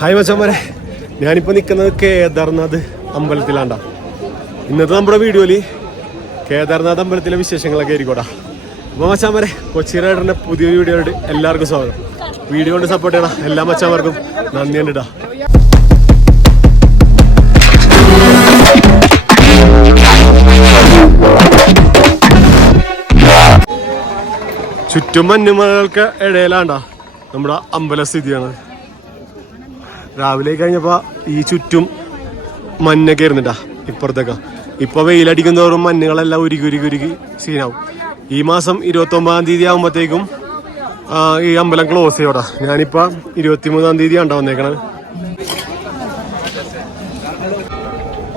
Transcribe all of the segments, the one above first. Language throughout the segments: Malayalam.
ഹായ് മച്ചാന്മാരെ, ഞാനിപ്പോൾ നിൽക്കുന്നത് കേദാർനാഥ് അമ്പലത്തിലാണ്ടാ. ഇന്നത്തെ നമ്മുടെ വീഡിയോയിൽ കേദാർനാഥ് അമ്പലത്തിലെ വിശേഷങ്ങളൊക്കെ ആയിരിക്കോടാ. അപ്പോൾ മച്ചാന്മാരെ, കൊച്ചി റൈഡറിൻ്റെ പുതിയൊരു വീഡിയോയോട് എല്ലാവർക്കും സ്വാഗതം. വീഡിയോ കൊണ്ട് സപ്പോർട്ട് ചെയ്യണം. എല്ലാ മച്ചാന്മാർക്കും നന്ദിയുണ്ട് ഇടാ. ചുറ്റും മഞ്ഞുമലകൾക്ക് ഇടയിലാണ്ടാ നമ്മുടെ അമ്പല സ്ഥിതിയാണ്. രാവിലെ കഴിഞ്ഞപ്പോൾ ഈ ചുറ്റും മഞ്ഞൊക്കെ ഇരുന്നിട്ടാ ഇപ്പുറത്തൊക്കെ. ഇപ്പോൾ വെയിലടിക്കുന്നതോറും മഞ്ഞുകളെല്ലാം ഉരുകി സീനാവും. ഈ മാസം 29-ാം തീയതി ആകുമ്പോഴത്തേക്കും ഈ അമ്പലം ക്ലോസ് ചെയ്യോടാ. ഞാനിപ്പോൾ 23-ാം തീയതി ഉണ്ടാവുന്നേക്കണത്.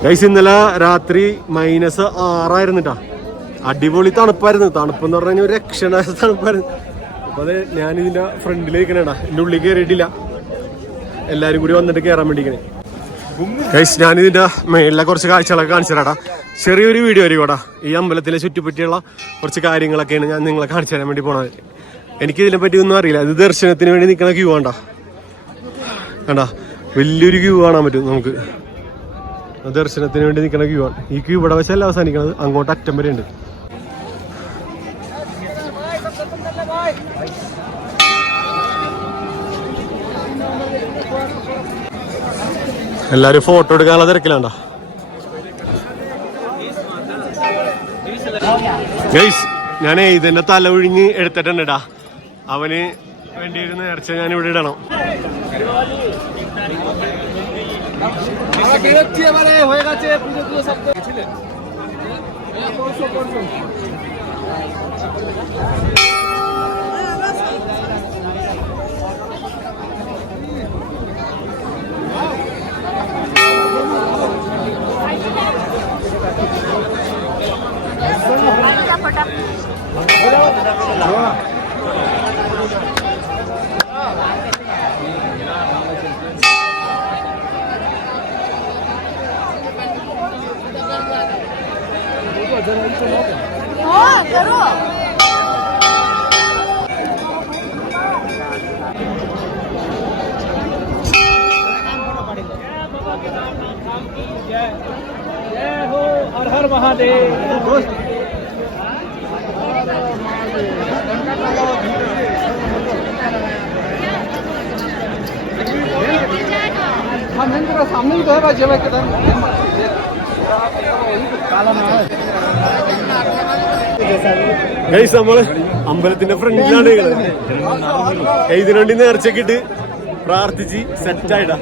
ഗൈസ്, ഇന്നലെ രാത്രി -6 അടിപൊളി തണുപ്പായിരുന്നു. തണുപ്പെന്ന് പറഞ്ഞു കഴിഞ്ഞാൽ ഒരു രക്ഷണ തണുപ്പായിരുന്നു. അപ്പോൾ അത് ഞാനിതിൻ്റെ ഫ്രണ്ടിലേക്കണേടാ, എൻ്റെ ഉള്ളിൽ കയറിയിട്ടില്ല. എല്ലാവരും കൂടി വന്നിട്ട് കയറാൻ വേണ്ടിക്കണേ. ഗൈസ്, ഞാനിതിൻ്റെ മേളിലെ കുറച്ച് കാഴ്ചകളൊക്കെ കാണിച്ചു തരാടാ. ചെറിയൊരു വീഡിയോ ആയിരിക്കോടാ. ഈ അമ്പലത്തിലെ ചുറ്റിപ്പറ്റിയുള്ള കുറച്ച് കാര്യങ്ങളൊക്കെയാണ് ഞാൻ നിങ്ങളെ കാണിച്ചു തരാൻ വേണ്ടി പോണത്. എനിക്കിതിനെ പറ്റി ഒന്നും അറിയില്ല. ഇത് ദർശനത്തിന് വേണ്ടി നിൽക്കുന്ന ക്യൂ ആണ്ടാ. കണ്ടാ, വലിയൊരു ക്യൂ കാണാൻ പറ്റും നമുക്ക്. ദർശനത്തിന് വേണ്ടി നിൽക്കുന്ന ക്യൂ ആണ്. ഈ ക്യൂ ഇവിടെ വെച്ചല്ല അവസാനിക്കുന്നത്, അങ്ങോട്ട് അറ്റം വരെ ഉണ്ട്. എല്ലാരും ഫോട്ടോ എടുക്കാനുള്ള തിരക്കിലാണ്ട. ഗൈസ്, ഞാനേ ഇതിന്റെ തല ഒഴിഞ്ഞ് എടുത്തിട്ടുണ്ടാ. അവന് വേണ്ടിയൊരു നേർച്ച ഞാൻ ഇവിടെ ഇടണം. जय हो, हर हर महादेव. ഗൈസ്, നമ്മള് അമ്പലത്തിന്റെ ഫ്രണ്ടിലാണ് ഇതിനുവേണ്ടി നേർച്ചക്കിട്ട് പ്രാർത്ഥിച്ച് സെറ്റായിട്ടാ.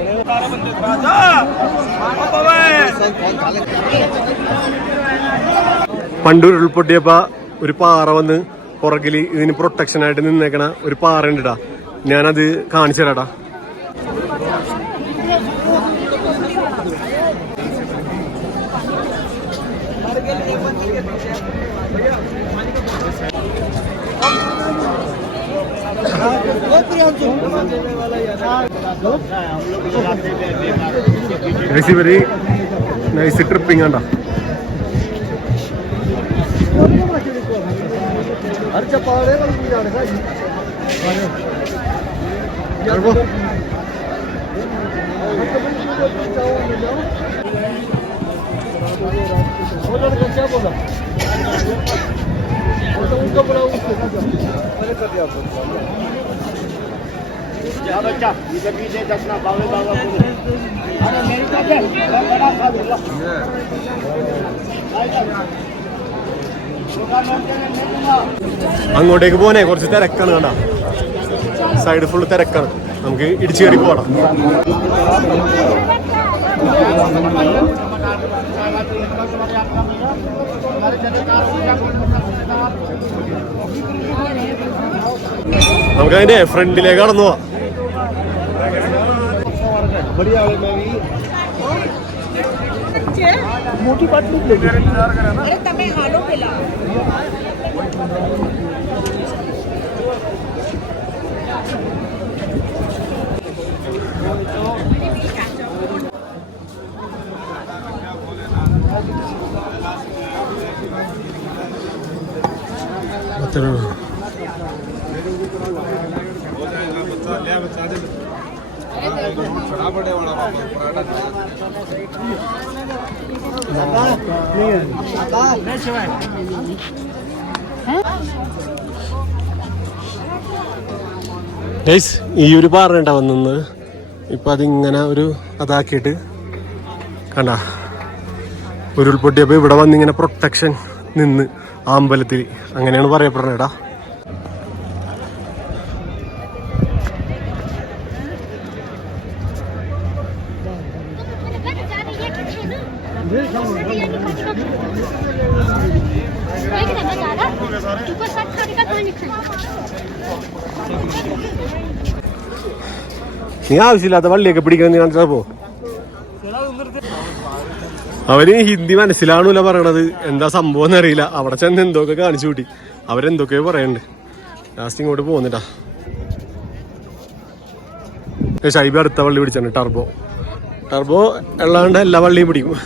പണ്ട് ഉരുൾപൊട്ടിയപ്പോ ഒരു പാറ വന്ന് പുറകില് ഇതിന് പ്രൊട്ടക്ഷൻ ആയിട്ട് നിന്നേക്കണ ഒരു പാറ ഉണ്ടിടാ. ഞാനത് കാണിച്ചു തരാടാ. വെരി നൈസ് ട്രിപ്പിംഗ് ആണ്ടാ. അങ്ങോട്ടേക്ക് പോനെ കുറച്ച് തിരക്കാണ്. കണ്ട സൈഡ് ഫുള്ള് തിരക്കാണ്. നമുക്ക് ഇടിച്ചു കയറി പോടാം. നമുക്ക് അതിന്റെ ഫ്രണ്ടിലേക്ക് കടന്നു പോവാം. मोटी बात नहीं लेगी. अरे तमे हालो पेला ഗൈസ് ഈ ഒരു പാറണ്ട വന്നത് ഇപ്പൊ അതിങ്ങനെ ഒരു അതാക്കിയിട്ട് കണ്ട ഉരുൾപൊട്ടിയപ്പോ ഇവിടെ വന്നിങ്ങനെ പ്രൊട്ടക്ഷൻ നിന്ന് ആ അമ്പലത്തിൽ അങ്ങനെയാണ് പറയപ്പെടുന്നത്. നീ ആവശ്യമില്ലാത്ത വള്ളിയൊക്കെ പിടിക്കണം. നീ കാണിച്ചാ പോ. അവന് ഹിന്ദി മനസ്സിലാണൂല പറയണത്, എന്താ സംഭവം എന്നറിയില്ല. അവിടെ ചെന്ന് എന്തൊക്കെ കാണിച്ചു കൂട്ടി, അവരെന്തൊക്കെയോ പറയണ്ട്. ലാസ്റ്റ് ഇങ്ങോട്ട് പോകുന്നിട്ടാ. ഷൈബി അടുത്ത വള്ളി പിടിച്ചാണ് ടർബോ. ടർബോ ഉള്ളതുകൊണ്ട് എല്ലാ വള്ളിയും പിടിക്കും.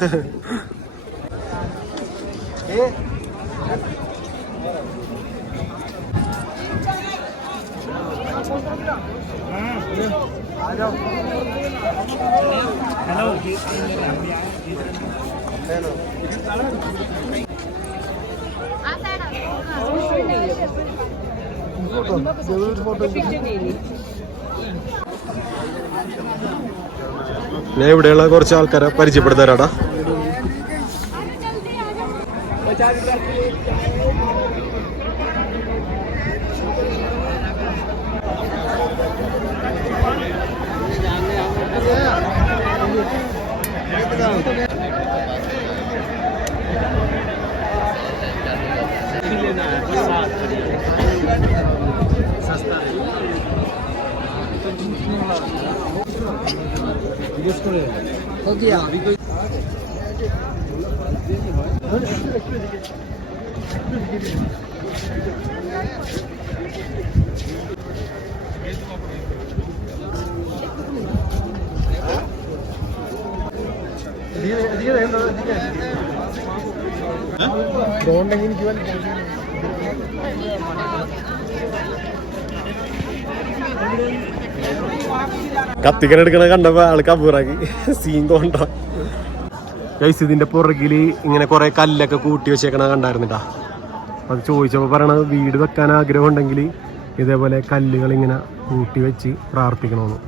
ഞാൻ ഇവിടെയുള്ള കുറച്ച് ആൾക്കാരെ പരിചയപ്പെടുത്താറാടാ. കത്തിക്കനെടുക്കണ കണ്ടപ്പോ ആൾക്ക് അപൂറാക്കി സീൻ കൊണ്ട. ഗൈസ് ഇതിന്റെ പുറകില് ഇങ്ങനെ കുറെ കല്ലൊക്കെ കൂട്ടി വെച്ചേക്കണ കണ്ടായിരുന്നിട്ടാ. അത് ചോദിച്ചപ്പോ പറയണത് വീട് വെക്കാൻ ആഗ്രഹം ഉണ്ടെങ്കിൽ ഇതേപോലെ കല്ലുകൾ ഇങ്ങനെ കൂട്ടി വെച്ച് പ്രാർത്ഥിക്കണമെന്ന്.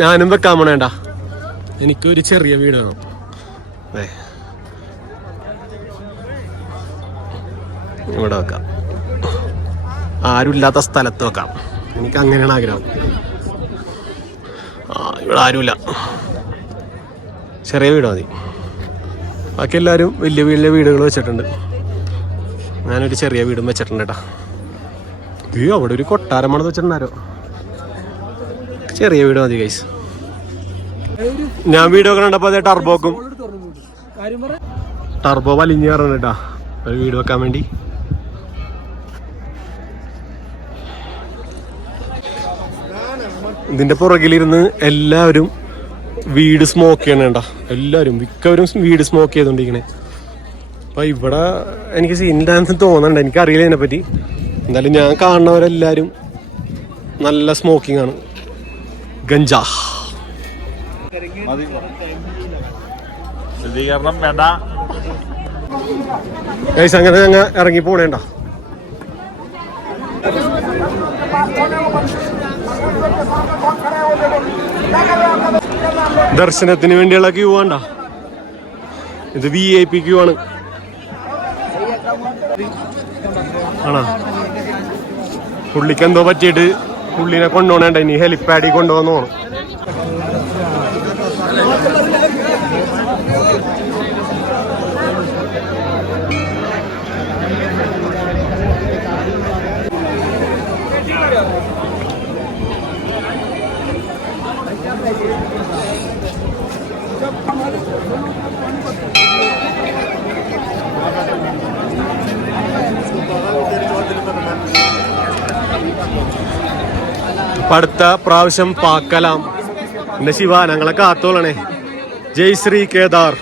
ഞാനും വെക്കാൻ പോണേണ്ട, എനിക്കൊരു ചെറിയ വീട് വേണം. ഇവിടെ വെക്കാം, ആരുമില്ലാത്ത സ്ഥലത്ത് വെക്കാം. എനിക്ക് അങ്ങനെയാണ് ആഗ്രഹം. ഇവിടെ ആരുമില്ല, ചെറിയ വീട് മതി. ബാക്കി എല്ലാവരും വലിയ വലിയ വീടുകൾ വെച്ചിട്ടുണ്ട്. ഞാനൊരു ചെറിയ വീടും വെച്ചിട്ടുണ്ട് കേട്ടാ. അയ്യോ അവിടെ ഒരു കൊട്ടാരമാണെന്ന് വെച്ചിട്ടുണ്ടാരോ. ചെറിയ വീട് മതി ഗൈസ്. ഞാൻ വീഡിയോ ഒക്കെ കണ്ടപ്പോ അതെ ടർബോക്കും ടർബോ വലിഞ്ഞു കയറണേട്ടാ ഒരു വീട് വെക്കാൻ വേണ്ടി. ഇതിന്റെ പുറകിലിരുന്ന് എല്ലാവരും വീട് സ്മോക്ക് ചെയ്യണേണ്ട. എല്ലാവരും മിക്കവരും വീട് സ്മോക്ക് ചെയ്തോണ്ടിരിക്കണേ. അപ്പൊ ഇവിടെ എനിക്ക് സീനിലാന്ന് തോന്നണ്ട, എനിക്കറിയില്ല ഇതിനെപ്പറ്റി. എന്തായാലും ഞാൻ കാണുന്നവരെല്ലാരും നല്ല സ്മോക്കിംഗ് ആണ്. ഗഞ്ചാ അങ്ങനെ ഞങ്ങൾ ഇറങ്ങി പോണേണ്ട. ദർശനത്തിന് വേണ്ടിയുള്ള ക്യൂ വേണ്ട, ഇത് VIP ക്യൂ ആണ്. ആണോ? പുള്ളിക്ക് എന്തോ പറ്റിയിട്ട് പുള്ളിനെ കൊണ്ടുപോകണേണ്ട, ഇനി ഹെലിപ്പാഡിൽ കൊണ്ടുപോകുന്ന പോകണം. അടുത്ത പ്രാവശ്യം പാക്കലാം. എന്റെ ശിവ ഞങ്ങളെ കാത്തോളണേ. ജയ് ശ്രീ കേദാർ.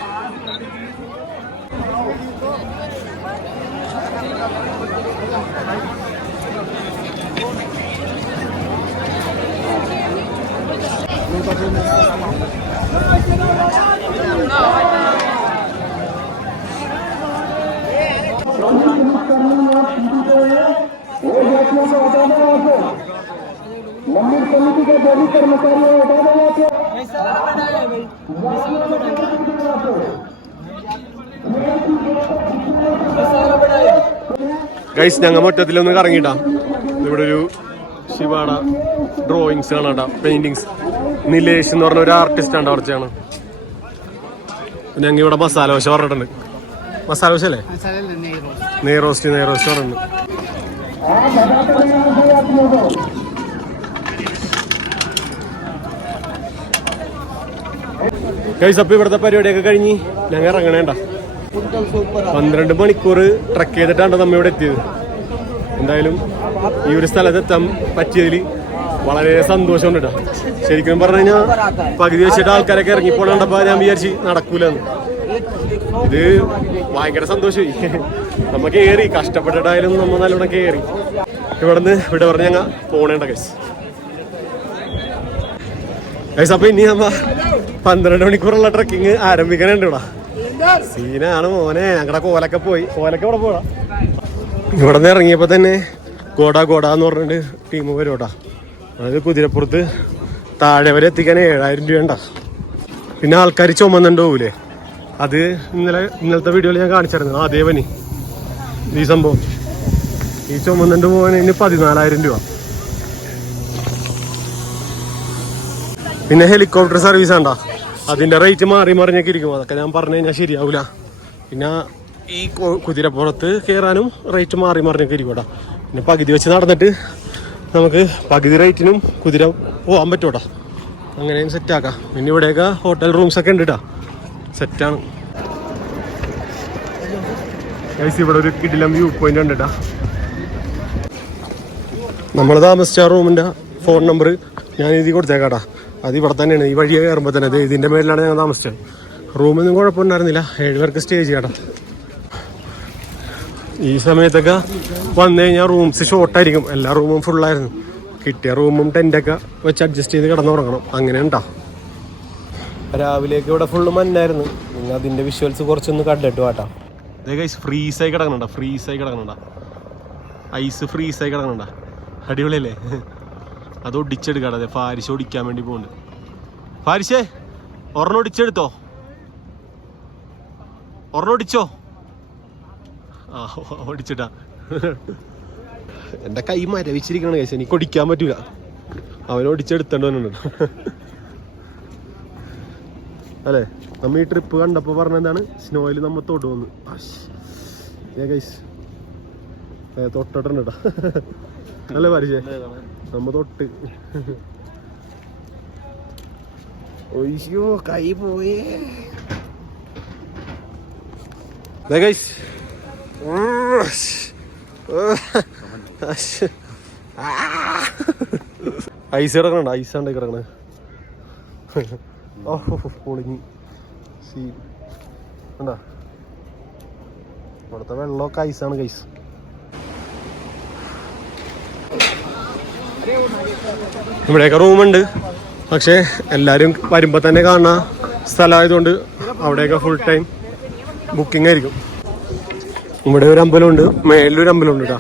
ഗൈസ് ഞങ്ങൾ മൊത്തത്തിലൊന്ന് കറങ്ങിട്ടാ. ഇവിടെ ഒരു ശിവാട ഡ്രോയിങ്സ് കാണാട്ടാ, പെയിന്റിങ്സ്. നിലേഷ് എന്ന് പറഞ്ഞ ഒരു ആർട്ടിസ്റ്റ് ആണ് കുറച്ചാണ്. ഞങ്ങൾ ഇവിടെ മസാല ദോശ പറഞ്ഞിട്ടുണ്ട്. മസാല ദോശ അല്ലേ? നെയ്റോസ്റ്റ് പറഞ്ഞിട്ടുണ്ട്. ഗൈസ് അപ്പോൾ ഇവിടുത്തെ പരിപാടിയൊക്കെ കഴിഞ്ഞ് ഞങ്ങൾ ഇറങ്ങണേണ്ട. 12 മണിക്കൂർ ട്രക്ക് ചെയ്തിട്ടാണ് നമ്മ ഇവിടെ എത്തിയത്. എന്തായാലും ഈ ഒരു സ്ഥലത്തെത്താൻ പറ്റിയതിൽ വളരെ സന്തോഷമുണ്ട് കേട്ടോ. ശരിക്കും പറഞ്ഞു കഴിഞ്ഞാൽ പകുതി വെച്ചിട്ട് ആൾക്കാരൊക്കെ ഇറങ്ങിപ്പോണണ്ടപ്പോൾ ഞാൻ വിചാരിച്ച് നടക്കൂലെന്ന്. ഇത് ഭയങ്കര സന്തോഷമായി. നമ്മ കയറി കഷ്ടപ്പെട്ടിട്ടായാലും നമ്മൾ നല്ലോണം കയറി. ഇവിടുന്ന് ഇവിടെ പറഞ്ഞ് ഞങ്ങൾ പോണേണ്ട ഗൈസ്. അപ്പോൾ ഇനി നമ്മ 12 മണിക്കൂറുള്ള ട്രക്കിങ് ആരംഭിക്കാനുണ്ട് ഇവിടെ. സീനാണ് മോനെ. ഞങ്ങളുടെ കോലൊക്കെ ഇവിടെ പോടാ. ഇവിടെ നിന്ന് ഇറങ്ങിയപ്പോൾ തന്നെ ഗോഡ എന്ന് പറഞ്ഞിട്ട് ടീം വരും. അതായത് കുതിരപ്പുറത്ത് താഴെ വരെ എത്തിക്കാൻ 7000 രൂപ ഉണ്ടാ. പിന്നെ ആൾക്കാർ ചുമന്നുണ്ടാവൂലേ, അത് ഇന്നലത്തെ വീഡിയോയിൽ ഞാൻ കാണിച്ചായിരുന്നു. അതേ പനി ഈ സംഭവം. ഈ ചുമന്നുണ്ട് പോകാൻ 14,000 രൂപ. പിന്നെ ഹെലികോപ്റ്റർ സർവീസ് ഉണ്ടോ, അതിൻ്റെ റേറ്റ് മറിഞ്ഞൊക്കെ ഇരിക്കും. അതൊക്കെ ഞാൻ പറഞ്ഞു കഴിഞ്ഞാൽ ശരിയാവില്ല. പിന്നെ ഈ കുതിരപ്പുറത്ത് കയറാനും റേറ്റ് മറിഞ്ഞൊക്കെ ഇരിക്കും കേട്ടോ. പിന്നെ പകുതി വെച്ച് നടന്നിട്ട് നമുക്ക് പകുതി റേറ്റിനും കുതിര പോകാൻ പറ്റും കേട്ടോ. അങ്ങനെയും സെറ്റാക്കാം. പിന്നെ ഇവിടെയൊക്കെ ഹോട്ടൽ റൂംസൊക്കെ ഉണ്ട് കേട്ടോ, സെറ്റാണ്. ഇവിടെ ഒരു കിടിലം വ്യൂ പോയിന്റ് ഉണ്ട് കേട്ടോ. നമ്മൾ താമസിച്ച റൂമിൻ്റെ ഫോൺ നമ്പർ ഞാൻ എഴുതി കൊടുത്തേക്കാട്ടാ. അത് ഇവിടെ തന്നെയാണ്. ഈ വഴിയെ കയറുമ്പോൾ തന്നെ അത് ഇതിൻ്റെ മേലിലാണ് ഞങ്ങൾ താമസിച്ചത്. റൂമൊന്നും കുഴപ്പമുണ്ടായിരുന്നില്ല. 7 പേർക്ക് സ്റ്റേ ചെയ്യാം. ഈ സമയത്തൊക്കെ വന്നു കഴിഞ്ഞാൽ റൂംസ് ഷോർട്ടായിരിക്കും. എല്ലാ റൂമും ഫുള്ളായിരുന്നു. കിട്ടിയ റൂമും ടെൻ്റൊക്കെ വെച്ച് അഡ്ജസ്റ്റ് ചെയ്ത് കിടന്നുറങ്ങണം. അങ്ങനെ ഉണ്ടാ. രാവിലെയൊക്കെ ഇവിടെ ഫുള്ള് മഞ്ഞായിരുന്നു. നിങ്ങൾ അതിൻ്റെ വിഷ്വൽസ് കുറച്ചൊന്ന് കണ്ടിട്ട് വാട്ടാ. അതേ ഗൈസ് ഫ്രീസായി കിടക്കണണ്ട. ഐസ് ഫ്രീസായി കിടക്കണണ്ട. അടിപൊളിയല്ലേ? അത് ഒടിച്ചെടുക്കാട്ടെ. അതെ, ഫാരിഷ് ഒടിക്കാൻ വേണ്ടി പോകുന്നുണ്ട്. ഫാരിഷേ ഒരെണ്ണം ഒടിച്ചെടുത്തോ? ഒടിച്ചോ? ആ ഒടിച്ചിട്ടാ. എൻ്റെ കൈ മരവിച്ചിരിക്കണം കേസ്. എനിക്ക് ഒടിക്കാൻ പറ്റൂല. അവനൊടിച്ചെടുത്തോണ്ട് അല്ലേ? നമ്മ ഈ ട്രിപ്പ് കണ്ടപ്പോൾ പറഞ്ഞെന്താണ്, സ്നോയിൽ നമ്മ തൊട്ട് വന്നു. ഗൈസ് തൊട്ടിട്ടുണ്ട് കേട്ടോ. അല്ലേ പരിചയ? നമ്മ തൊട്ട്. ഒയ്യോ കൈ പോയേ. ഗൈസ് ഐസ് കിടക്കണ. ഐസാണ്ട് കിടക്കണ. പൊളിഞ്ഞ് എന്താ ഇവിടുത്തെ വെള്ളമൊക്കെ ഐസാണ് ഗൈസ്. ഇവിടെയൊക്കെ റൂമുണ്ട്. പക്ഷേ എല്ലാവരും വരുമ്പോൾ തന്നെ കാണുന്ന സ്ഥലമായതുകൊണ്ട് അവിടെയൊക്കെ ഫുൾ ടൈം ബുക്കിംഗ് ആയിരിക്കും. ഇവിടെ ഒരു അമ്പലമുണ്ട്, മേലൊരു അമ്പലമുണ്ട് കേട്ടോ.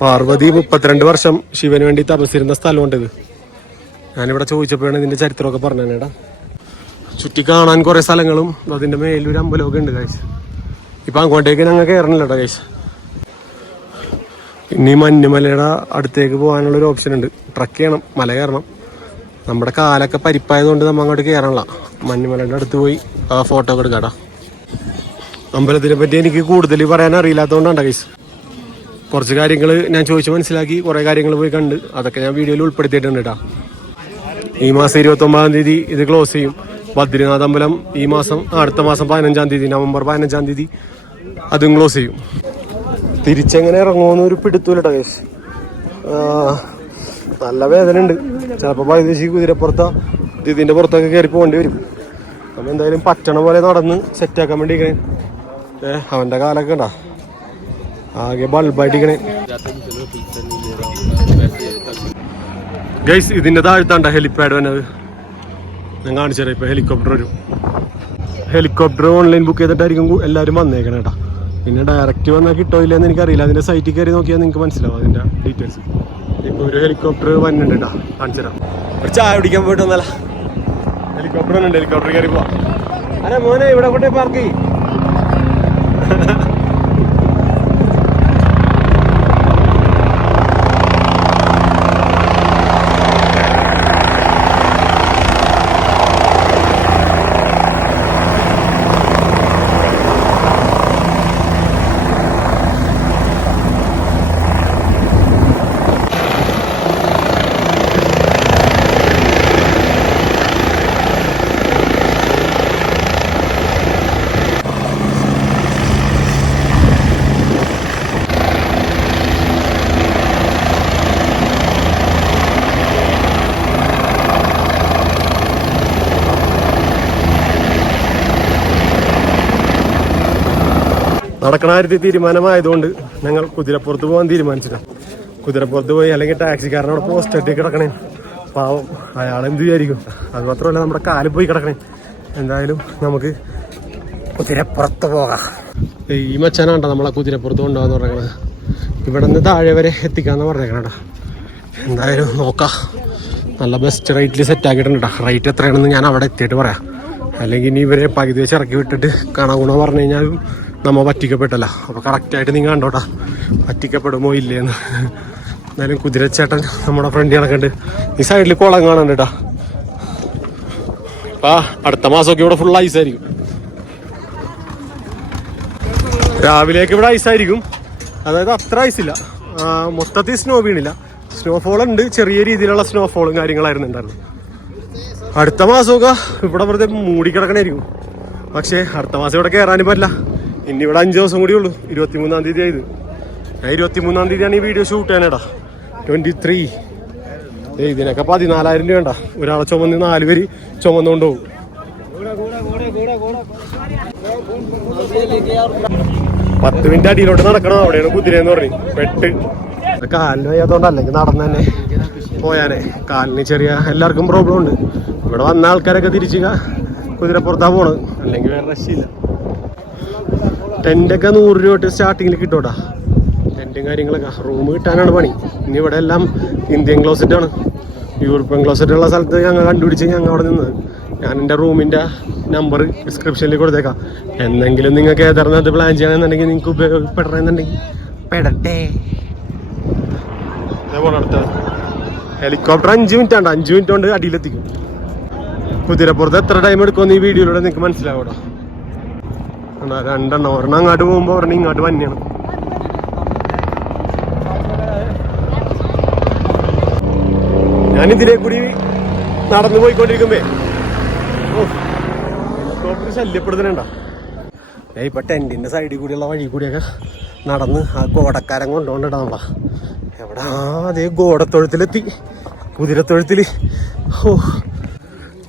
പാർവതി 32 വർഷം ശിവന് വേണ്ടി തപസ്സിരുന്ന സ്ഥലമുണ്ട് ഇത്. ഞാനിവിടെ ചോദിച്ചപ്പോഴാണ് ഇതിൻ്റെ ചരിത്രമൊക്കെ പറഞ്ഞേടാ. ചുറ്റി കാണാൻ കുറേ സ്ഥലങ്ങളും അതിൻ്റെ മേലൊരു അമ്പലമൊക്കെ ഉണ്ട് ഗൈസ്. ഇപ്പം അങ്ങോട്ടേക്ക് ഞങ്ങൾ കയറണില്ല കേട്ടോ ഗൈസ്. ഇനി മഞ്ഞുമലയുടെ അടുത്തേക്ക് പോകാനുള്ളൊരു ഓപ്ഷൻ ഉണ്ട്. ട്രക്ക് ചെയ്യണം, മല കയറണം. നമ്മുടെ കാലൊക്കെ പരിപ്പായതുകൊണ്ട് നമ്മൾ അങ്ങോട്ട് കയറണില്ല. മഞ്ഞുമലയുടെ അടുത്ത് പോയി ഫോട്ടോ ഒക്കെ എടുക്കാട്ടോ. അമ്പലത്തിനെ പറ്റി എനിക്ക് കൂടുതൽ പറയാൻ അറിയില്ലാത്തതുകൊണ്ടാണ് ഗൈസ്. കുറച്ച് കാര്യങ്ങൾ ഞാൻ ചോദിച്ച് മനസ്സിലാക്കി, കുറേ കാര്യങ്ങൾ പോയി കണ്ട്, അതൊക്കെ ഞാൻ വീഡിയോയിൽ ഉൾപ്പെടുത്തിയിട്ടുണ്ട് കേട്ടോ. ഈ മാസം 29-ാം തീയതി ഇത് ക്ലോസ് ചെയ്യും. ബദ്രിനാഥ് അമ്പലം ഈ മാസം അടുത്ത മാസം 15-ാം തീയതി, നവംബർ 15-ാം തീയതി അതും ക്ലോസ് ചെയ്യും. തിരിച്ചെങ്ങനെ ഇറങ്ങുമെന്ന് ഒരു പിടുത്തൂല കേട്ടോ ഗൈസ്. നല്ല വേദന ഉണ്ട്. ചിലപ്പോൾ വൈദേശി കുതിരപ്പുറത്താ ഇതിൻ്റെ പുറത്തൊക്കെ കയറി പോകേണ്ടി വരും. അപ്പം എന്തായാലും പറ്റണ പോലെ നടന്ന് സെറ്റാക്കാൻ വേണ്ടി അവൻ്റെ കാലൊക്കെ ഉണ്ടാ ആകെ ബൾബായിട്ടിരിക്കണേ. ഗൈസ് ഇതിൻ്റെ താഴ്ത്താണ്ട ഹെലിപ്പാഡ് വന്നത്. ഞാൻ കാണിച്ചു തരാം. ഇപ്പോൾ ഹെലികോപ്റ്റർ വരും. ഹെലികോപ്റ്റർ ഓൺലൈൻ ബുക്ക് ചെയ്തിട്ടായിരിക്കും എല്ലാവരും വന്നേക്കണം കേട്ടോ. പിന്നെ ഡയറക്റ്റ് വന്നാൽ കിട്ടോ ഇല്ലെന്ന് എനിക്കറിയില്ല. അതിൻ്റെ സൈറ്റിൽ കയറി നോക്കിയാൽ നിങ്ങൾക്ക് മനസ്സിലാവും അതിൻ്റെ ഡീറ്റെയിൽസ്. ഇപ്പോൾ ഒരു ഹെലികോപ്റ്റർ വന്നിട്ടുണ്ട് കേട്ടോ, കാണിച്ചു തരാം. ഒരു ചായ കുടിക്കാൻ പോയിട്ട് വന്നാല. ഹെലികോപ്റ്റർ വന്നിട്ടുണ്ട്, ഹെലികോപ്റ്റർ കയറി പോവാം. അല്ല മോനെ ഇവിടെ കൊണ്ടേ പാർക്ക് ചെയ്യും. നടക്കണ കാര്യത്തിൽ തീരുമാനമായതുകൊണ്ട് ഞങ്ങൾ കുതിരപ്പുറത്ത് പോകാൻ തീരുമാനിച്ചില്ല. കുതിരപ്പുറത്ത് പോയി അല്ലെങ്കിൽ ടാക്സിക്കാരനോട് പോസ്റ്റ് കിടക്കണേ. പാവം, അയാളെന്ത് വിചാരിക്കും. അത് മാത്രമല്ല നമ്മുടെ കാലിൽ പോയി കിടക്കണേ. എന്തായാലും നമുക്ക് കുതിരപ്പുറത്ത് പോകാം. ഈ മച്ചാനാണ്ടോ നമ്മളെ കുതിരപ്പുറത്ത് കൊണ്ടുപോകാന്ന് പറഞ്ഞത്. ഇവിടെ നിന്ന് താഴെ വരെ എത്തിക്കാന്ന് പറഞ്ഞേക്കണേട്ടാ. എന്തായാലും നോക്കാം. നല്ല ബെസ്റ്റ് റേറ്റിൽ സെറ്റാക്കിയിട്ടുണ്ട്. റേറ്റ് എത്രയാണെന്ന് ഞാൻ അവിടെ എത്തിയിട്ട് പറയാം. അല്ലെങ്കിൽ ഇനി ഇവരെ പകുതി വെച്ച് ഇറക്കി വിട്ടിട്ട് കാണാൻ പറഞ്ഞു കഴിഞ്ഞാലും നമ്മൾ പറ്റിക്കപ്പെട്ടല്ല. അപ്പോൾ കറക്റ്റായിട്ട് നിങ്ങൾ കണ്ടോട്ടാ പറ്റിക്കപ്പെടുമോ ഇല്ലേന്ന്. എന്തായാലും കുതിരച്ചേട്ടൻ നമ്മുടെ ഫ്രണ്ട് കണക്കുണ്ട്. ഈ സൈഡിൽ കുളം കാണുന്നുണ്ട് കേട്ടാ. അപ്പം അടുത്ത മാസമൊക്കെ ഇവിടെ ഫുൾ ഐസായിരിക്കും. രാവിലേക്ക് ഇവിടെ ഐസായിരിക്കും. അതായത് അത്ര ഐസില്ല, മൊത്തത്തിൽ സ്നോ വീണില്ല. സ്നോഫോൾ ഉണ്ട്, ചെറിയ രീതിയിലുള്ള സ്നോഫോളും കാര്യങ്ങളായിരുന്നു ഉണ്ടായിരുന്നു. അടുത്ത മാസമൊക്കെ ഇവിടെ വെറുതെ മൂടിക്കിടക്കണായിരിക്കും. പക്ഷേ അടുത്ത മാസം ഇവിടെ കയറാനും പറ്റില്ല. ഇനി ഇവിടെ 5 ദിവസം കൂടി ഉള്ളൂ. 23-ാം തീയതി ആയത്. ഞാൻ 23-ാം തീയതിയാണ് ഈ വീഡിയോ ഷൂട്ട് ചെയ്യാനേടാ. 23 ഇതിനൊക്കെ 14,000 രൂപ വേണ്ട. ഒരാളെ ചുമന്ന് 4 പേര് ചുമന്നുകൊണ്ടുപോകും. 10 മിനിറ്റ് അടിയിലോട്ട് നടക്കണം. അവിടെയാണ് കുതിരയെന്ന് പറഞ്ഞു. പെട്ട് കാലിന് വയ്യാത്തോണ്ട് അല്ലെങ്കിൽ നടന്നു തന്നെ പോയാനെ. കാലിന് ചെറിയ എല്ലാവർക്കും പ്രോബ്ലം ഉണ്ട്. ഇവിടെ വന്ന ആൾക്കാരൊക്കെ തിരിച്ച് കുതിരപ്പുറത്താ പോണത്. അല്ലെങ്കിൽ വേറെ രക്ഷയില്ല. ടെൻ്റൊക്കെ 100 രൂപ തൊട്ട് സ്റ്റാർട്ടിങ്ങിൽ കിട്ടൂടാ. ടെൻറ്റും കാര്യങ്ങളൊക്കെ റൂം കിട്ടാനാണ് പണി. ഇനി ഇവിടെ എല്ലാം ഇന്ത്യൻ ക്ലോസറ്റാണ്. യൂറോപ്യൻ ക്ലോസറ്റുള്ള സ്ഥലത്ത് ഞങ്ങൾ കണ്ടുപിടിച്ച് ഞങ്ങൾ അവിടെ നിന്ന്. ഞാൻ എൻ്റെ റൂമിൻ്റെ നമ്പർ ഡിസ്ക്രിപ്ഷനിൽ കൊടുത്തേക്കാം. എന്തെങ്കിലും നിങ്ങൾക്ക് ഏതായിരുന്നത് പ്ലാൻ ചെയ്യണമെന്നുണ്ടെങ്കിൽ നിങ്ങൾക്ക് ഉപയോഗപ്പെടുന്നുണ്ടെങ്കിൽ പെടട്ടെ. അടുത്ത ഹെലികോപ്റ്റർ 5 മിനിറ്റ് ആണ്. 5 മിനിറ്റ് കൊണ്ട് അടിയിലെത്തിക്കും. കുതിരപ്പുറത്ത് എത്ര ടൈം എടുക്കുമെന്ന് ഈ വീഡിയോയിലൂടെ നിങ്ങൾക്ക് മനസ്സിലാവൂടാ. 2 എണ്ണം. ഒരെണ്ണം അങ്ങോട്ട് പോകുമ്പോൾ ഒരെണ്ണം ഇങ്ങോട്ട് തന്നെയാണ്. ഞാനിതിനെ കൂടി നടന്നു പോയിക്കൊണ്ടിരിക്കുമ്പേ ഹെലികോപ്റ്റർ ശല്യപ്പെടുത്തണുണ്ടോ. ഇപ്പൊ ടെന്റിന്റെ സൈഡിൽ കൂടിയുള്ള വഴി കൂടിയൊക്കെ നടന്ന് ആ ഗോടക്കാരൻ കൊണ്ടുകൊണ്ടിടാ നമ്മളാ. എവിടെ അതേ ഗോടത്തൊഴുത്തിലെത്തി. കുതിരത്തൊഴുത്തിൽ. ഓ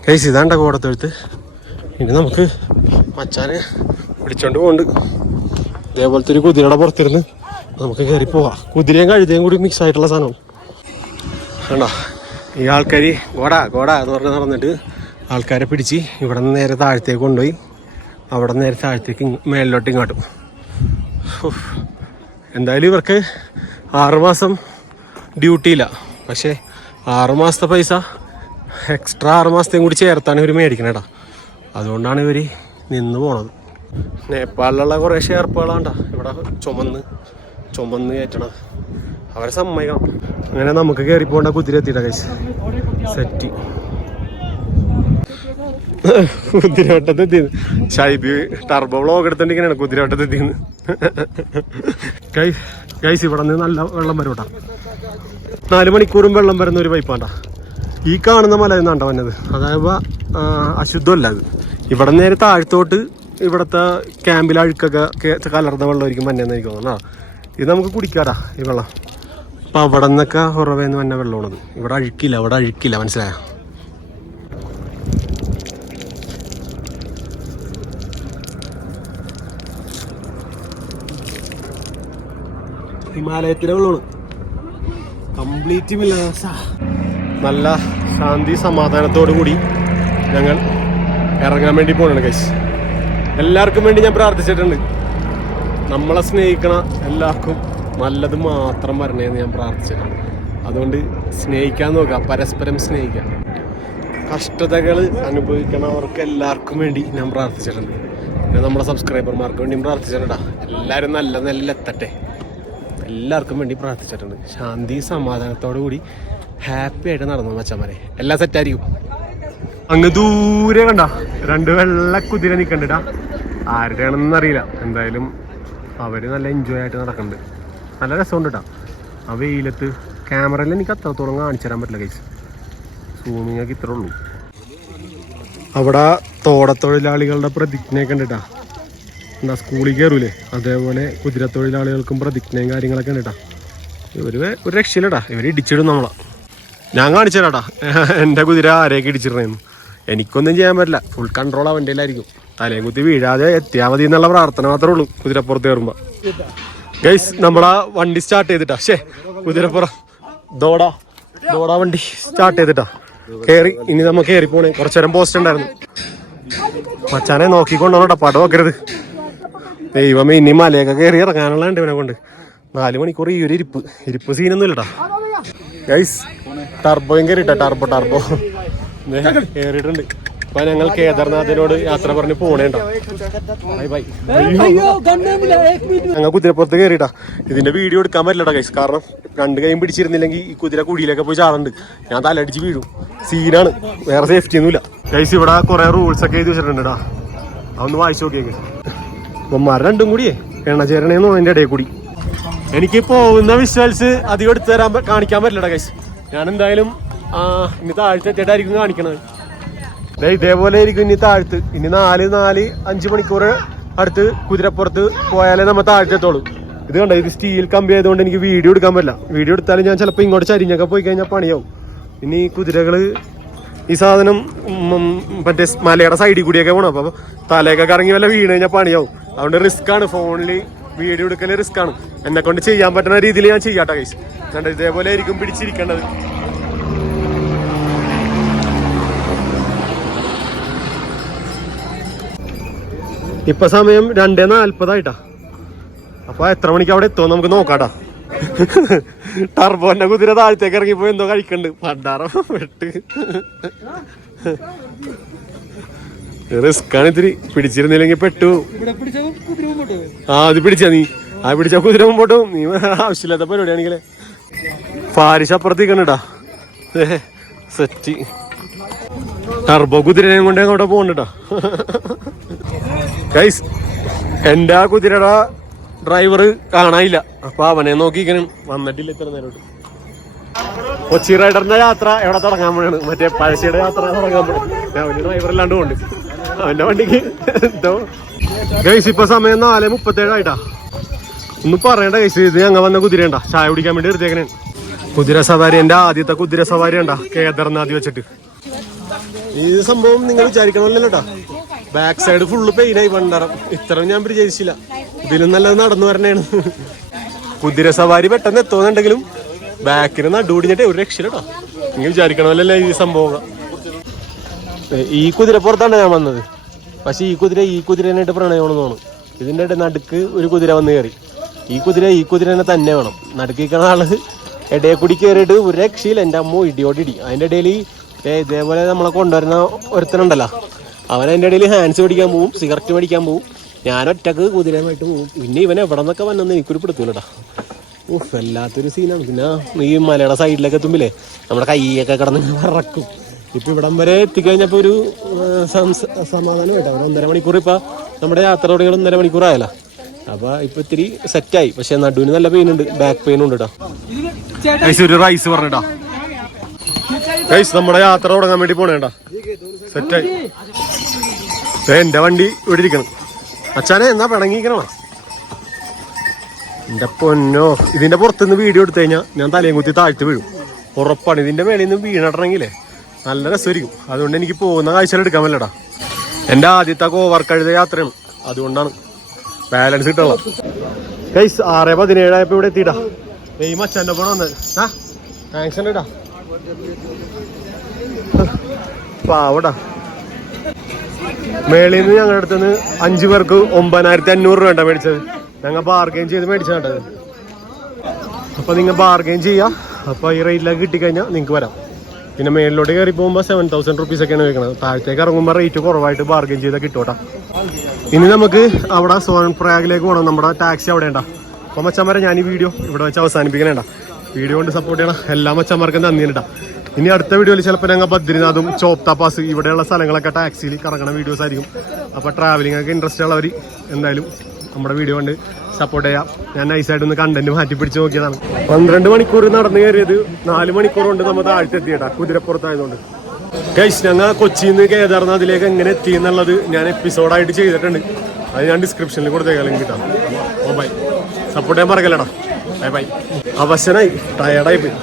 കൈസ് ഇതാണ്ട ഗോടത്തൊഴുത്ത്. ഇനി നമുക്ക് മച്ചാനെ വിളിച്ചോണ്ട് പോകുന്നുണ്ട്. ഇതേപോലത്തെ ഒരു കുതിരയുടെ പുറത്തിരുന്ന് നമുക്ക് കയറി പോവാം. കുതിരയും കഴുതയും കൂടി മിക്സ് ആയിട്ടുള്ള സാധനം വേണ്ട. ഈ ആൾക്കാർ ഗോട എന്ന് പറഞ്ഞ് നടന്നിട്ട് ആൾക്കാരെ പിടിച്ച് ഇവിടെ നിന്ന് നേരെ താഴത്തേക്ക് കൊണ്ടുപോയി അവിടെ നിന്ന് നേരെ താഴത്തേക്ക് മേലിലോട്ട് ഇങ്ങോട്ടും. എന്തായാലും ഇവർക്ക് 6 മാസം ഡ്യൂട്ടിയില്ല. പക്ഷേ 6 മാസത്തെ പൈസ എക്സ്ട്രാ 6 മാസത്തെയും കൂടി ചേർത്താണ് ഇവർ മേടിക്കണേടാ. അതുകൊണ്ടാണ് ഇവർ നിന്ന് പോണത്. നേപ്പാളിലുള്ള കുറേ ഷെയർപ്പുകളാണ്ടാ ഇവിടെ ചുമന്ന് കയറ്റണത്. അവരെ സമ്മതിക്കണം. അങ്ങനെ നമുക്ക് കയറി പോകേണ്ട കുതിര എത്തിയിട്ടാ കഴിച്ച് സെറ്റ്. കുതിരവട്ടത്ത് എത്തിയത് ഷൈബി ടർബോ വ്ളോഗ് എടുത്തോണ്ടിരിക്കണാണ്. കുതിരവട്ടത്ത് എത്തിന്ന് ഗൈസ് ഇവിടെ നിന്ന് നല്ല വെള്ളം വരും കേട്ടാ. 4 മണിക്കൂറും വെള്ളം വരുന്ന ഒരു പൈപ്പാണ്ടാ. ഈ കാണുന്ന മല നിന്നാണ്ടാ വന്നത്. അതായത് അശുദ്ധമല്ല അത്. ഇവിടെ നേരെ താഴത്തോട്ട് ഇവിടുത്തെ ക്യാമ്പിൽ അഴുക്കൊക്കെ കലർന്ന വെള്ളമായിരിക്കും മഞ്ഞെന്ന് എനിക്ക് തോന്നുന്നു. ഇത് നമുക്ക് കുടിക്കാടാ ഈ വെള്ളം. അപ്പം അവിടെ നിന്നൊക്കെ ഉറവേന്ന് വന്ന വെള്ളമാണത്. ഇവിടെ അഴുക്കില്ല മനസ്സിലായോ. ഹിമാലയത്തിലെ വെള്ളമാണ്. കംപ്ലീറ്റ് നല്ല ശാന്തി സമാധാനത്തോടു കൂടി ഞങ്ങൾ ഇറങ്ങാൻ വേണ്ടി പോകണം ഗൈസ്. എല്ലാവർക്കും വേണ്ടി ഞാൻ പ്രാർത്ഥിച്ചിട്ടുണ്ട്. നമ്മളെ സ്നേഹിക്കണ എല്ലാവർക്കും നല്ലത് മാത്രം വരണേന്ന് ഞാൻ പ്രാർത്ഥിച്ചിട്ടുണ്ട്. അതുകൊണ്ട് സ്നേഹിക്കാൻ നോക്കാം, പരസ്പരം സ്നേഹിക്കാം. കഷ്ടതകൾ അനുഭവിക്കണവർക്ക് എല്ലാവർക്കും വേണ്ടി ഞാൻ പ്രാർത്ഥിച്ചിട്ടുണ്ട്. പിന്നെ നമ്മളെ സബ്സ്ക്രൈബർമാർക്ക് വേണ്ടിയും പ്രാർത്ഥിച്ചിട്ടുണ്ടാ. എല്ലാവരും നല്ല നിലയിലെത്തട്ടെ, എല്ലാവർക്കും വേണ്ടി പ്രാർത്ഥിച്ചിട്ടുണ്ട്. ശാന്തി സമാധാനത്തോടു കൂടി ഹാപ്പി ആയിട്ട് നടന്നു മച്ചന്മാരെ. എല്ലാം സെറ്റായിരിക്കും. അങ്ങ് ദൂരെ കണ്ട 2 വെള്ള കുതിര നിൽക്കണ്ടാ. ആരുടെയാണെന്ന് അറിയില്ല. എന്തായാലും അവര് നല്ല എൻജോയ് ആയിട്ട് നടക്കുന്നുണ്ട്. നല്ല രസമുണ്ട് കേട്ടോ. ആ വെയിലത്ത് ക്യാമറയിൽ എനിക്ക് അത്രത്തോളം കാണിച്ചു തരാൻ പറ്റില്ല ഗൈസ്. സൂമിങ് ഒക്കെ ഇത്രേ ഉള്ളൂ. അവിടെ തോടത്തൊഴിലാളികളുടെ പ്രതിജ്ഞയൊക്കെ ഉണ്ട് കേട്ടാ. എന്താ സ്കൂളിൽ കയറൂലേ, അതേപോലെ കുതിരത്തൊഴിലാളികൾക്കും പ്രതിജ്ഞയും കാര്യങ്ങളൊക്കെ ഉണ്ട് കേട്ടാ. ഇവര് ഒരു രക്ഷയില്ലടാ, ഇവർ ഇടിച്ചിടും നമ്മളെ. ഞാൻ കാണിച്ചു തരാട്ടാ എൻ്റെ കുതിര ആരെയൊക്കെ ഇടിച്ചിടണേന്ന്. എനിക്കൊന്നും ചെയ്യാൻ പറ്റില്ല, ഫുൾ കൺട്രോൾ അവൻ്റെ ആയിരിക്കും. തലയും കുത്തി വീഴാതെ എത്തിയാൽ മതി എന്നുള്ള പ്രാർത്ഥന മാത്രമേ ഉള്ളൂ കുതിരപ്പുറത്ത് കയറുമ്പോൾ. ഗൈസ് നമ്മളാ വണ്ടി സ്റ്റാർട്ട് ചെയ്തിട്ടാ. കുതിരപ്പുറം ദോടാ വണ്ടി സ്റ്റാർട്ട് ചെയ്തിട്ടാ കയറി. ഇനി നമ്മൾ കയറി പോണേ. കുറച്ചേരം പോസ്റ്റ് ഉണ്ടായിരുന്നു. മച്ചാനെ നോക്കിക്കൊണ്ടോട്ടാ, പടം വെക്കരുത്. ദൈവമേ, ഇനി മലയൊക്കെ കയറി ഇറങ്ങാനുള്ള ഉണ്ട് ഇവനെ കൊണ്ട്. 4 മണിക്കൂർ ഈ ഒരു ഇരിപ്പ് സീനൊന്നും ഇല്ലട്ടാ ഗൈസ്. ടർബോയും കയറിട്ടാ, ടർബോ കയറിയിട്ടുണ്ട്. അപ്പൊ ഞങ്ങൾ കേദാർനാഥിനോട് യാത്ര പറഞ്ഞ് പോണേണ്ടോ. Bye bye. ഞങ്ങൾ കുതിരപ്പുറത്ത് കയറിയിട്ടാ. ഇതിന്റെ വീഡിയോ എടുക്കാൻ പറ്റില്ലടാ ഗൈസ്, കാരണം 2 കൈയും പിടിച്ചിരുന്നില്ലെങ്കിൽ ഈ കുതിര കുഴിയിലൊക്കെ പോയി ചാടുന്നുണ്ട്. ഞാൻ തലടിച്ച് വീഴും, സീനാണ്. വേറെ സേഫ്റ്റി ഒന്നുമില്ല ഗൈസ്. ഇവിടെ കുറെ റൂൾസ് ഒക്കെ എഴുതി വെച്ചിട്ടുണ്ടാ, അതൊന്ന് വായിച്ചു നോക്കിയേക്ക്. അമ്മമാർ 2 കൂടിയേ എണ്ണചേരണേന്നു അതിന്റെ ഇടയിൽ കൂടി. എനിക്ക് പോകുന്ന വിഷ്വൽസ് അധികം എടുത്തു തരാൻ കാണിക്കാൻ പറ്റില്ലടാ ഗൈസ്. ഞാൻ എന്തായാലും ഇനി താഴ്ത്തെത്തിയിട്ടായിരിക്കും കാണിക്കണത്. ഇതേപോലെ ആയിരിക്കും ഇനി താഴ്ത്ത്. ഇനി 4-5 മണിക്കൂർ അടുത്ത് കുതിരപ്പുറത്ത് പോയാലേ നമ്മൾ താഴ്ത്തെത്തോളൂ. ഇത് കണ്ടോ, ഇത് സ്റ്റീൽ കമ്പി ആയതുകൊണ്ട് എനിക്ക് വീഡിയോ എടുക്കാൻ പറ്റില്ല. വീഡിയോ എടുത്താലും ഞാൻ ചിലപ്പോൾ ഇങ്ങോട്ട് ചരിഞ്ഞൊക്കെ പോയി കഴിഞ്ഞാൽ പണിയാവും. ഇനി കുതിരകള് ഈ സാധനം മറ്റേ മലയുടെ സൈഡിൽ കൂടിയൊക്കെ പോകണം. അപ്പോൾ തലയൊക്കെ കറങ്ങി വല്ല വീണ് കഴിഞ്ഞാൽ പണിയാവും. അതുകൊണ്ട് റിസ്ക് ആണ്, ഫോണിൽ വീഡിയോ എടുക്കൽ റിസ്ക് ആണ്. എന്നെ കൊണ്ട് ചെയ്യാൻ പറ്റുന്ന രീതിയിൽ ഞാൻ ചെയ്യാട്ടെ ഗൈസ്. കണ്ടോ, ഇതേപോലെ ആയിരിക്കും പിടിച്ചിരിക്കേണ്ടത്. ഇപ്പൊ സമയം 2:40 അപ്പൊ എത്ര മണിക്ക് അവിടെ എത്തുമോ നമുക്ക് നോക്കാട്ടാ. ടർബോന്റെ കുതിര താഴത്തേക്ക് ഇറങ്ങിപ്പോ എന്തോ കഴിക്കണ്ട്. പണ്ടാറം വെട്ട് റിസ്ക് ആണ് ഇത്തിരി. പിടിച്ചിരുന്നില്ലെങ്കിൽ പെട്ടു. അത് പിടിച്ചാ നീ, ആ പിടിച്ച കുതിര മുമ്പോട്ടും. നീ ആവശ്യമില്ലാത്ത പരിപാടിയാണെങ്കിലേ. ഫാരിഷ് അപ്പുറത്തേക്കണ്ടാ സെറ്റ്. ടർബോ കുതിരനെ കൊണ്ട് അങ്ങോട്ട് പോകണ്ടട്ടാ ഗൈസ്. എന്റെ ആ കുതിരയുടെ ഡ്രൈവർ കാണാനില്ല, അപ്പൊ അവനെ നോക്കിക്കണം. വന്നിട്ടില്ല ഇത്ര നേരോട്ട്. കൊച്ചി റൈഡറിന്റെ യാത്ര എവിടെ തുടങ്ങാൻ പോണാണ്, മറ്റേ പഴശ്ശിയുടെ യാത്ര തുടങ്ങാൻ പോണ. അവന് ഡ്രൈവർ ഇല്ലാണ്ട് പോണ്ട് അവന്റെ വണ്ടിക്ക് എന്തോ. ഗൈസ് ഇപ്പൊ സമയം 4:37 ഒന്നും പറയണ്ട ഗൈസ്. ഇത് ഞങ്ങൾ വന്ന കുതിരയുണ്ടാ, ചായ കുടിക്കാൻ വേണ്ടി എടുത്തേക്കണേ. കുതിര സവാരി, എന്റെ ആദ്യത്തെ കുതിര സവാരി ഉണ്ടാ കേദാർനാഥ് വെച്ചിട്ട്. ഈ സംഭവം നിങ്ങൾ വിചാരിക്കണമല്ലോട്ടാ. ബാക്ക് സൈഡ് ഫുള്ള് പെയിനായി പണ്ടാരം. ഇത്ര ഞാൻ പ്രതീക്ഷിച്ചില്ല. ഇതിലും നല്ലത് നടന്നു വരണേണ്. കുതിര സവാരി പെട്ടെന്ന് എത്തുന്നുണ്ടെങ്കിലും ബാക്കിന് നടുപിടിഞ്ഞിട്ട് ഒരു രക്ഷയില്ലട്ടോ. നിങ്ങൾ വിചാരിക്കണമല്ലോ ഈ സംഭവം. ഈ കുതിരപ്പുറത്താണ് ഞാൻ വന്നത്. പക്ഷെ ഈ കുതിരനായിട്ട് പ്രണയമാണെന്ന് തോന്നുന്നു. ഇതിന്റെ നടുക്ക് ഒരു കുതിര വന്ന് കയറി. ഈ കുതിരനെ തന്നെ വേണം. നടുക്കിക്കണ ആള് ഇടയെ കൂടി കയറിയിട്ട് ഒരു രക്ഷയില്ല. എൻ്റെ അമ്മ ഇടിയോടിടി. അതിന്റെ ഇടയിൽ ഇതേപോലെ നമ്മളെ കൊണ്ടുവരുന്ന ഒരുത്തനുണ്ടല്ലോ, അവൻ അതിൻ്റെ ഇടയിൽ ഹാൻഡ്സ് മേടിക്കാൻ പോവും, സിഗരറ്റ് മേടിക്കാൻ പോവും. ഞാൻ ഒറ്റക്ക് കുതിരയുമായിട്ട് പോവും. പിന്നെ ഇവൻ എവിടെ നിന്നൊക്കെ വന്നെന്ന് എനിക്കൊരു പിടുത്തൂലട്ടാ. വല്ലാത്തൊരു സീനാണ്. പിന്നെ ഈ മലയുടെ സൈഡിലൊക്കെ എത്തുമ്പില്ലേ നമ്മുടെ കൈയൊക്കെ കിടന്ന് വിറക്കും. ഇപ്പം ഇവിടം വരെ എത്തിക്കഴിഞ്ഞപ്പോൾ ഒരു സമാധാനമായിട്ടാ. 1.5 മണിക്കൂർ ഇപ്പം നമ്മുടെ യാത്ര തുടങ്ങിയത് 1.5 മണിക്കൂറായല്ലോ. അപ്പൊ ഇപ്പൊ ഇത്തിരി സെറ്റായി. പക്ഷെ നടുവിന് നല്ല പെയിൻ ഉണ്ട്, ബാക്ക് പെയിൻ ഉണ്ട് കേട്ടോ. ഒരു റൈസ് പറഞ്ഞിട്ടാ ഗൈസ്, നമ്മുടെ യാത്ര തുടങ്ങാൻ വേണ്ടി പോണേട്ടാ. സെറ്റായി. എന്റെ വണ്ടി ഇവിടെ ഇരിക്കണം. അച്ഛനെ എന്നാ പിണങ്ങിക്കണോ എന്റെ പൊന്നോ. ഇതിന്റെ പുറത്തുനിന്ന് വീഡിയോ എടുത്തു കഴിഞ്ഞാൽ ഞാൻ തലയും കുത്തി താഴ്ത്തി വീഴും, ഉറപ്പാണ്. ഇതിന്റെ മേളിൽ നിന്ന് വീണിടണമെങ്കിലേ നല്ല രസമായിരിക്കും. അതുകൊണ്ട് എനിക്ക് പോകുന്ന കാഴ്ചകൾ എടുക്കാൻ പറ്റില്ലടാ. എന്റെ ആദ്യത്തെ കോവർ കഴുത യാത്രയാണ്, അതുകൊണ്ടാണ് ബാലൻസ് കിട്ടുള്ള. ഗൈസ് 6:17 ഇവിടെ എത്തിയിട്ടാ. ഈ മച്ചാന്റെ പോണ വന്നത്. താങ്ക്സ് ഉണ്ട് കേട്ടാ. പാവടാ. മേളിൽ നിന്ന് ഞങ്ങളുടെ അടുത്തുനിന്ന് 5 പേർക്ക് 9,500 രൂപ മേടിച്ചത്. ഞങ്ങൾ ബാർഗെയിൻ ചെയ്ത് മേടിച്ചത്. അപ്പൊ നിങ്ങൾ ബാർഗെയിൻ ചെയ്യാം. അപ്പൊ ഈ റേറ്റിലേക്ക് കിട്ടിക്കഴിഞ്ഞാൽ നിങ്ങൾക്ക് വരാം. പിന്നെ മേളിലോട്ട് കയറി പോകുമ്പോൾ 7,000 റുപ്പീസ് ഒക്കെയാണ് വെക്കുന്നത്. താഴത്തേക്ക് ഇറങ്ങുമ്പോൾ റേറ്റ് കുറവായിട്ട് ബാർഗെയിൻ ചെയ്താൽ കിട്ടൂട്ടാ. ഇനി നമുക്ക് അവിടെ സോൻപ്രയാഗിലേക്ക് പോകണം. നമ്മുടെ ടാക്സി അവിടെ ഉണ്ടാ. അപ്പൊ മച്ചന്മാരെ ഞാൻ ഈ വീഡിയോ ഇവിടെ വെച്ച് അവസാനിപ്പിക്കണേണ്ട. വീഡിയോ കൊണ്ട് സപ്പോർട്ട് ചെയ്യണം എല്ലാ മച്ചന്മാർക്കും നന്ദിയുണ്ടാ. ഇനി അടുത്ത വീഡിയോയിൽ ചിലപ്പോൾ ഞങ്ങൾ ബദ്രിനാഥും ചോപ്ത പാസ് ഇവിടെയുള്ള സ്ഥലങ്ങളൊക്കെ ടാക്സിയിൽ കറങ്ങുന്ന വീഡിയോസ് ആയിരിക്കും. അപ്പോൾ ട്രാവലിംഗ് ഒക്കെ ഇൻട്രസ്റ്റ് ഉള്ളവർ എന്തായാലും നമ്മുടെ വീഡിയോ കൊണ്ട് സപ്പോർട്ട് ചെയ്യാം. ഞാൻ നൈസായിട്ടൊന്ന് കണ്ടന്റ് മാറ്റി പിടിച്ച് നോക്കിയതാണ്. 12 മണിക്കൂർ നടന്നു കയറിയത് 4 മണിക്കൂർ കൊണ്ട് നമ്മൾ താഴ്ത്തെത്തിയിട്ടാ, കുതിരപ്പുറത്തായതുകൊണ്ട്. ഗൈസ്, ഞങ്ങൾ കൊച്ചിയിൽ നിന്ന് കേദാർനാഥിലേക്ക് എങ്ങനെ എത്തി എന്നുള്ളത് ഞാൻ എപ്പിസോഡായിട്ട് ചെയ്തിട്ടുണ്ട്. അത് ഞാൻ ഡിസ്ക്രിപ്ഷനിൽ കൊടുത്തേക്കാം, ലിങ്ക് കിട്ടാം. ഓ ബൈ, സപ്പോർട്ട് ചെയ്യാൻ പറയലടാ. Bye bye. അവശനായി, ടയർഡായി പോയി.